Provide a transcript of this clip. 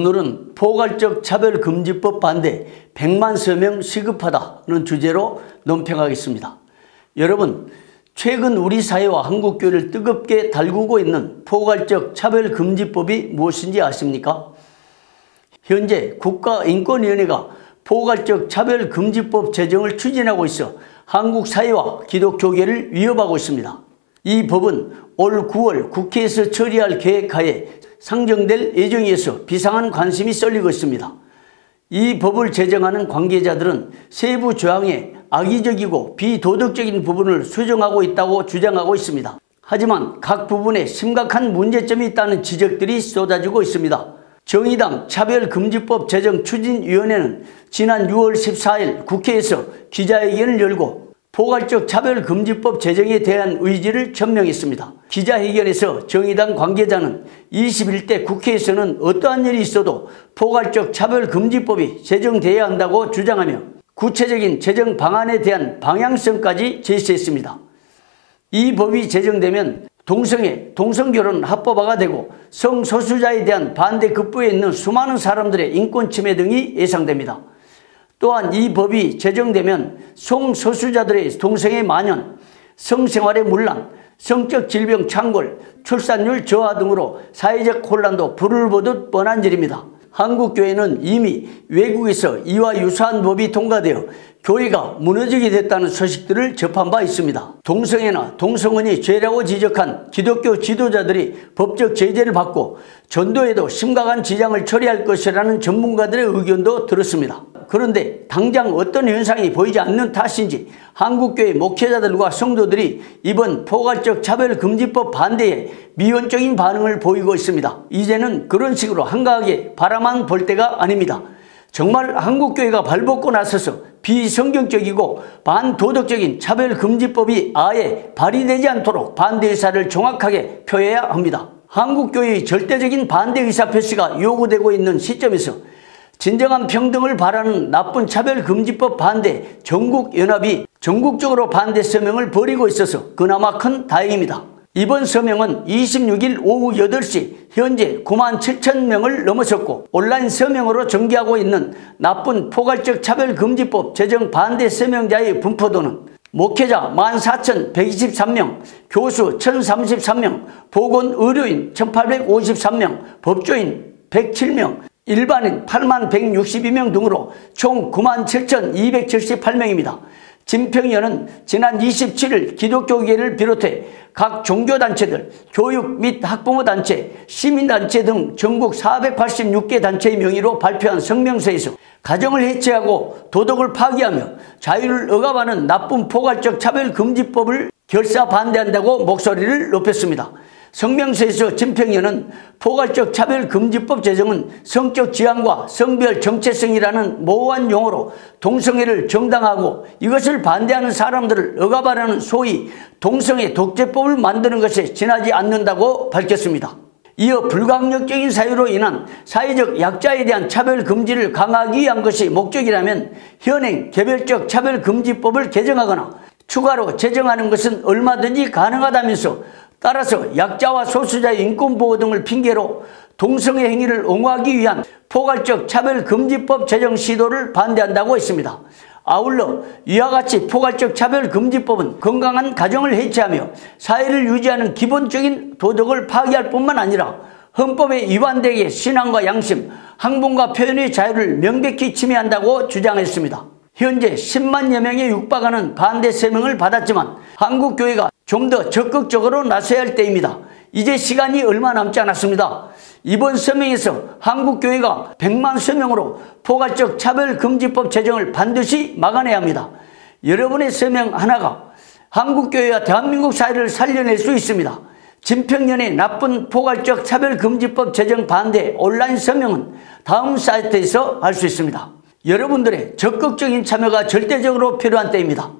오늘은 포괄적 차별금지법 반대 100만 서명 시급하다는 주제로 논평하겠습니다. 여러분, 최근 우리 사회와 한국교회를 뜨겁게 달구고 있는 포괄적 차별금지법이 무엇인지 아십니까? 현재 국가인권위원회가 포괄적 차별금지법 제정을 추진하고 있어 한국 사회와 기독교계를 위협하고 있습니다. 이 법은 올 9월 국회에서 처리할 계획하에 상정될 예정이어서 비상한 관심이 쏠리고 있습니다. 이 법을 제정하는 관계자들은 세부 조항에 악의적이고 비도덕적인 부분을 수정하고 있다고 주장하고 있습니다. 하지만 각 부분에 심각한 문제점이 있다는 지적들이 쏟아지고 있습니다. 정의당 차별금지법 제정 추진위원회는 지난 6월 14일 국회에서 기자회견을 열고 포괄적 차별금지법 제정에 대한 의지를 전명했습니다. 기자회견에서 정의당 관계자는 21대 국회에서는 어떠한 일이 있어도 포괄적 차별금지법이 제정돼야 한다고 주장하며 구체적인 제정 방안에 대한 방향성까지 제시했습니다. 이 법이 제정되면 동성애, 동성결혼 합법화가 되고 성소수자에 대한 반대 급부에 있는 수많은 사람들의 인권 침해 등이 예상됩니다. 또한 이 법이 제정되면 성소수자들의 동성애 만연, 성생활의 문란, 성적 질병 창궐, 출산율 저하 등으로 사회적 혼란도 불을 보듯 뻔한 일입니다. 한국교회는 이미 외국에서 이와 유사한 법이 통과되어 교회가 무너지게 됐다는 소식들을 접한 바 있습니다. 동성애나 동성혼이 죄라고 지적한 기독교 지도자들이 법적 제재를 받고 전도에도 심각한 지장을 초래할 것이라는 전문가들의 의견도 들었습니다. 그런데 당장 어떤 현상이 보이지 않는 탓인지 한국교회 목회자들과 성도들이 이번 포괄적 차별금지법 반대에 미온적인 반응을 보이고 있습니다. 이제는 그런 식으로 한가하게 바라만 볼 때가 아닙니다. 정말 한국교회가 발벗고 나서서 비성경적이고 반도덕적인 차별금지법이 아예 발의되지 않도록 반대 의사를 정확하게 표해야 합니다. 한국교회의 절대적인 반대 의사 표시가 요구되고 있는 시점에서 진정한 평등을 바라는 나쁜 차별금지법 반대 전국연합이 전국적으로 반대 서명을 벌이고 있어서 그나마 큰 다행입니다. 이번 서명은 26일 오후 8시 현재 97,000명을 넘어섰고 온라인 서명으로 전개하고 있는 나쁜 포괄적 차별금지법 제정 반대 서명자의 분포도는 목회자 14,123명, 교수 1,033명, 보건의료인 1,853명, 법조인 107명, 일반인 8162명 등으로 총 97,278명입니다. 진평위원은 지난 27일 기독교계를 비롯해 각 종교단체들, 교육 및 학부모단체, 시민단체 등 전국 486개 단체의 명의로 발표한 성명서에서 가정을 해체하고 도덕을 파기하며 자유를 억압하는 나쁜 포괄적 차별금지법을 결사 반대한다고 목소리를 높였습니다. 성명서에서 진평위원은 포괄적 차별금지법 제정은 성적 지향과 성별 정체성이라는 모호한 용어로 동성애를 정당화하고 이것을 반대하는 사람들을 억압하려는 소위 동성애 독재법을 만드는 것에 지나지 않는다고 밝혔습니다. 이어 불강력적인 사유로 인한 사회적 약자에 대한 차별금지를 강화하기 위한 것이 목적이라면 현행 개별적 차별금지법을 개정하거나 추가로 제정하는 것은 얼마든지 가능하다면서 따라서 약자와 소수자의 인권보호 등을 핑계로 동성애 행위를 옹호하기 위한 포괄적 차별금지법 제정 시도를 반대한다고 했습니다. 아울러 이와 같이 포괄적 차별금지법은 건강한 가정을 해체하며 사회를 유지하는 기본적인 도덕을 파기할 뿐만 아니라 헌법에 위반되게 신앙과 양심, 항복과 표현의 자유를 명백히 침해한다고 주장했습니다. 현재 10만여 명에 육박하는 반대 서명을 받았지만 한국교회가 좀 더 적극적으로 나서야 할 때입니다. 이제 시간이 얼마 남지 않았습니다. 이번 서명에서 한국교회가 100만 서명으로 포괄적 차별금지법 제정을 반드시 막아내야 합니다. 여러분의 서명 하나가 한국교회와 대한민국 사회를 살려낼 수 있습니다. 진평위원회 나쁜 포괄적 차별금지법 제정 반대 온라인 서명은 다음 사이트에서 할 수 있습니다. 여러분들의 적극적인 참여가 절대적으로 필요한 때입니다.